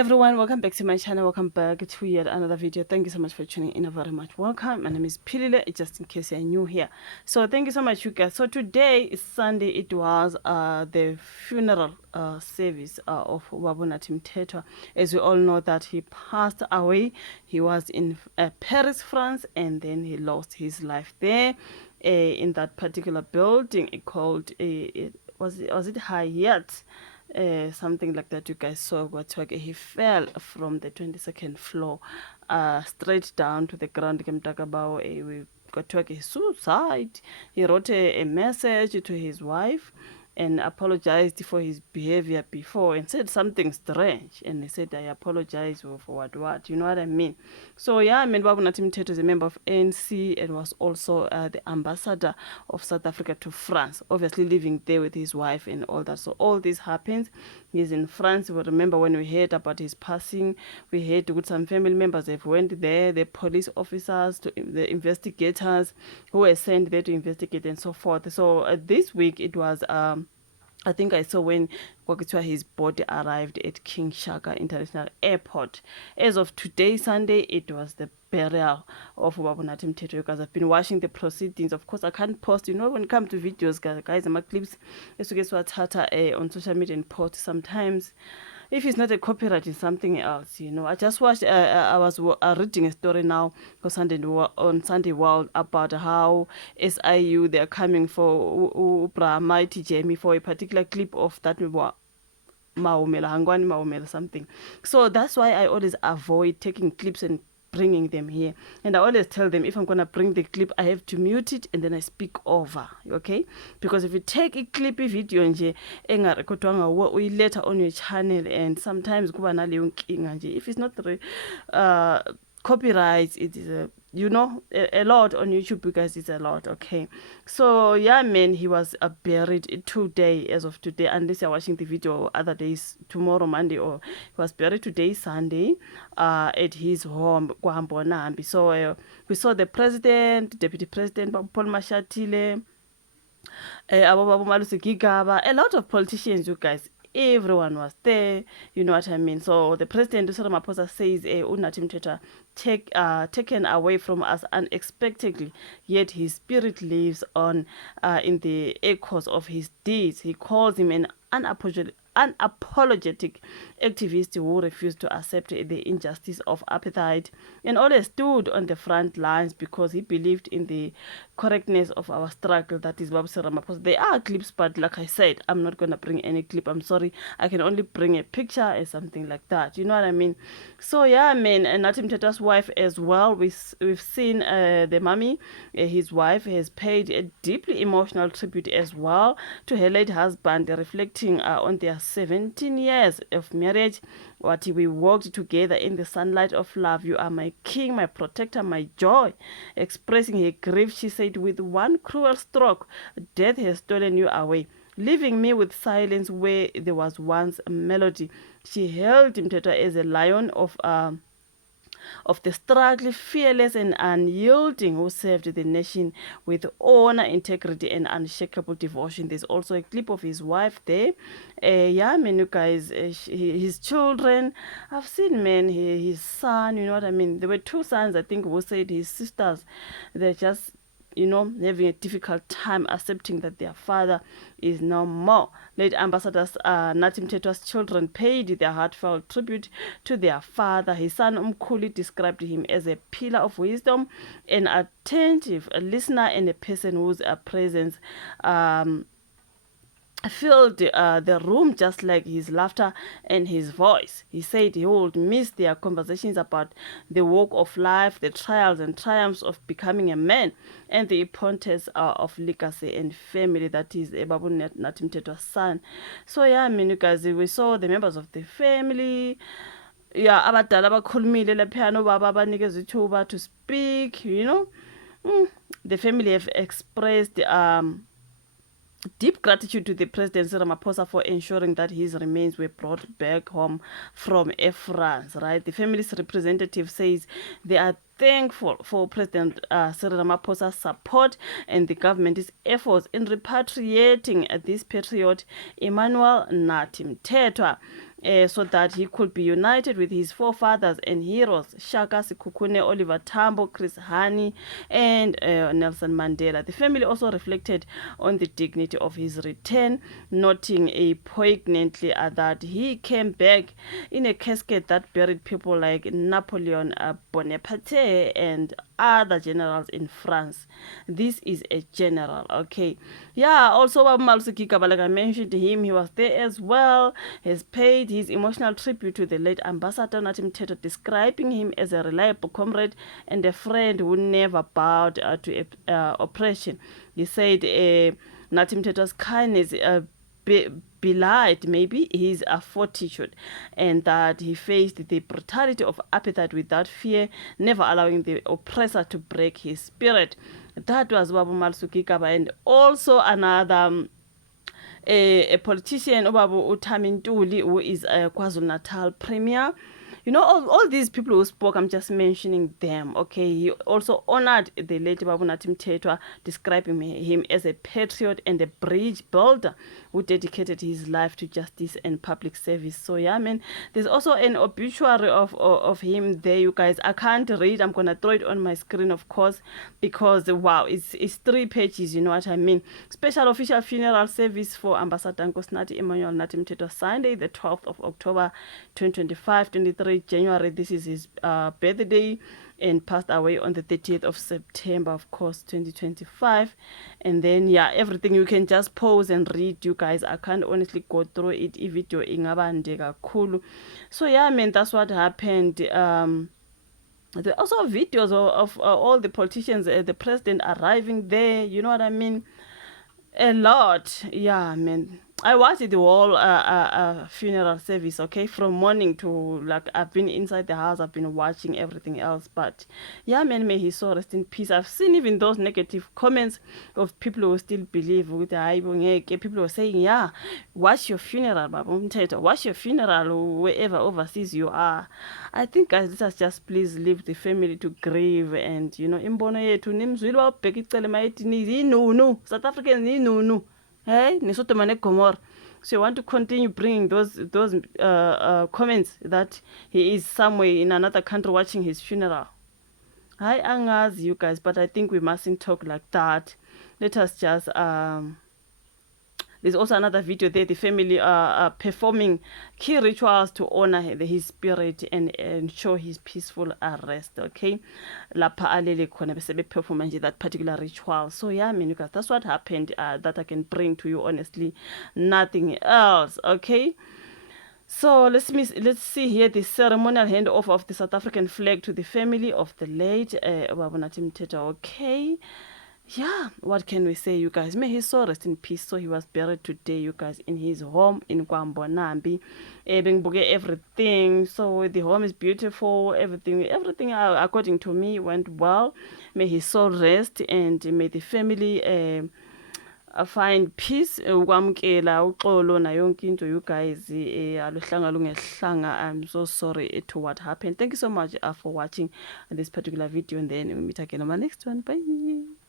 everyone, welcome back to my channel. Welcome back to yet another video. Thank you so much for tuning in. Very much welcome. My name is Pilile, just in case you're new here. So thank you so much, you guys. So today is Sunday. It was the funeral service of Nathi Mthethwa. As we all know that he passed away. He was in Paris, France, and then he lost his life there in that particular building. It called was it Hayat? Something like that. You guys saw what he fell from the 22nd floor straight down to the ground. We got to suicide. He wrote a message to his wife and apologized for his behavior before and said something strange, and he said, I apologize for what, you know what I mean? So yeah, I mean, Babu Nathi Mthethwa is a member of ANC and was also the ambassador of South Africa to France, obviously living there with his wife and all that. So all this happens. He's in France. We remember when we heard about his passing, we heard with some family members, they went there, the police officers, the investigators who were sent there to investigate and so forth. So this week it was I think I saw when his body arrived at King Shaka International Airport. As of today, Sunday, it was the burial of Babu Nathi Mthethwa, because I've been watching the proceedings. Of course, I can't post, you know, when it comes to videos, guys, my clips, on social media and post sometimes. If it's not a copyright, it's something else, you know. I just watched, I was reading a story now on Sunday World about how SIU, they're coming for Mighty Jamie for a particular clip of that Maumela, Hangwani Maumela something. So that's why I always avoid taking clips and bringing them here, and I always tell them, if I'm gonna bring the clip, I have to mute it and then I speak over, okay? Because if you take a clippy video nje engarekhodwanga we later on your channel, and sometimes kuba naleyo nkinga nje, if it's not copyrights, it is a lot on YouTube, because it's a lot, okay? So yeah, man, he was buried today, as of today, unless you're watching the video other days, tomorrow Monday, or he was buried today Sunday at his home Kwahambo Nambi. So we saw the president, deputy president Paul Mashatile, a lot of politicians, you guys. Everyone was there, you know what I mean? So the president, Cyril Ramaphosa, says Nathi Mthethwa taken away from us unexpectedly, yet his spirit lives on in the echoes of his deeds. He calls him an unapologetic activist who refused to accept the injustice of apartheid and always stood on the front lines because he believed in the correctness of our struggle. That is Babu Ramaphosa. There are clips, but like I said, I'm not going to bring any clip. I'm sorry. I can only bring a picture or something like that. You know what I mean? So yeah, man, and Nathi Mthethwa's wife as well. We've seen the mommy, his wife, has paid a deeply emotional tribute as well to her late husband, reflecting on their 17 years of marriage. We walked together in the sunlight of love. You are my king, my protector, my joy. Expressing her grief, she said, with one cruel stroke, death has stolen you away, leaving me with silence where there was once a melody. She held Mthethwa as a lion of the struggle, fearless and unyielding, who served the nation with honor, integrity, and unshakable devotion. There's also a clip of his wife there. Yeah, man, you guys, his children. I've seen, man, his son, you know what I mean? There were two sons, I think, who said his sisters, they're just, you know, having a difficult time accepting that their father is no more. Late ambassadors Nathi Mthethwa's children paid their heartfelt tribute to their father. His son Umkhuli described him as a pillar of wisdom, an attentive listener, and a person whose presence filled the room just like his laughter and his voice. He said he would miss their conversations about the walk of life, the trials and triumphs of becoming a man, and the importance of legacy and family. That is Babu Nathi Mthethwa's son. So yeah, I mean, you guys, we saw the members of the family. Yeah, abadala bakhulumile lapha no baba banikeza ithuba to speak, you know. The family have expressed deep gratitude to the President Cyril Ramaphosa for ensuring that his remains were brought back home from France, right? The family's representative says they are thankful for President Cyril Ramaphosa's support and the government's efforts in repatriating this patriot, Emmanuel Nathi Mthethwa, so that he could be united with his forefathers and heroes, Shaka Sekhukhune, Oliver Tambo, Chris Hani, and Nelson Mandela. The family also reflected on the dignity of his return, noting poignantly that he came back in a casket that buried people like Napoleon Bonaparte and other generals in France. This is a general, okay. Yeah, also Malusi Gigaba, like I mentioned him, he was there as well, has paid his emotional tribute to the late Ambassador Nathi Mthethwa, describing him as a reliable comrade and a friend who never bowed to oppression. He said Nathi Mthethwa's kindness belied maybe his fortitude, and that he faced the brutality of apartheid without fear, never allowing the oppressor to break his spirit. That was Babu Malusi Gigaba. And also another a politician, Obabu Utami Ntuli, who is a KwaZulu-Natal premier. You know, all these people who spoke, I'm just mentioning them, okay? He also honored the late Babu Nathi Mthethwa, describing him as a patriot and a bridge builder who dedicated his life to justice and public service. So, yeah, man, there's also an obituary of him there, you guys. I can't read. I'm going to throw it on my screen, of course, because, wow, it's 3 pages, you know what I mean? Special official funeral service for Ambassador Nkosinathi Emmanuel Nathi Mthethwa, Sunday, the 12th of October, 2025, 23 January. This is his birthday, and passed away on the 30th of September, of course, 2025. And then, yeah, everything you can just pause and read, you guys. I can't honestly go through it. Video ingabande kakhulu. So, yeah, man, that's what happened. There are also videos of all the politicians, the president arriving there, you know what I mean? A lot, yeah, man. I watched the whole funeral service, okay, from morning to, like, I've been inside the house, I've been watching everything else. But yeah, man, may his soul rest in peace. I've seen even those negative comments of people who still believe with the people were saying, yeah, watch your funeral, Babu Mthethwa, watch your funeral wherever overseas you are. I think, guys, let us just please leave the family to grieve. And you know, imbono yethu nimzwile wabheka icele mayithi ninunu South Africans, ninunu. Hey, Nisotoma ne Gomora. So you want to continue bringing those comments that he is somewhere in another country watching his funeral. Hi, angazi, you guys, but I think we mustn't talk like that. Let us just there's also another video there, the family performing key rituals to honor his spirit and ensure his peaceful rest, okay? Lapha alele khona bese perform that particular ritual. So yeah, I mean, you guys, that's what happened that I can bring to you, honestly. Nothing else, okay? So let's see here the ceremonial handoff of the South African flag to the family of the late Babu Nathi Mthethwa, okay? Yeah, what can we say, you guys? May his soul rest in peace. So he was buried today, you guys, in his home in Kwambonambi. Everything. So the home is beautiful. Everything according to me went well. May his soul rest, and may the family find peace. Ukwamkela uxolo na yonke into, you guys. Aluhlanga lungehlanga. I'm so sorry to what happened. Thank you so much for watching this particular video, and then we meet again on my next one. Bye.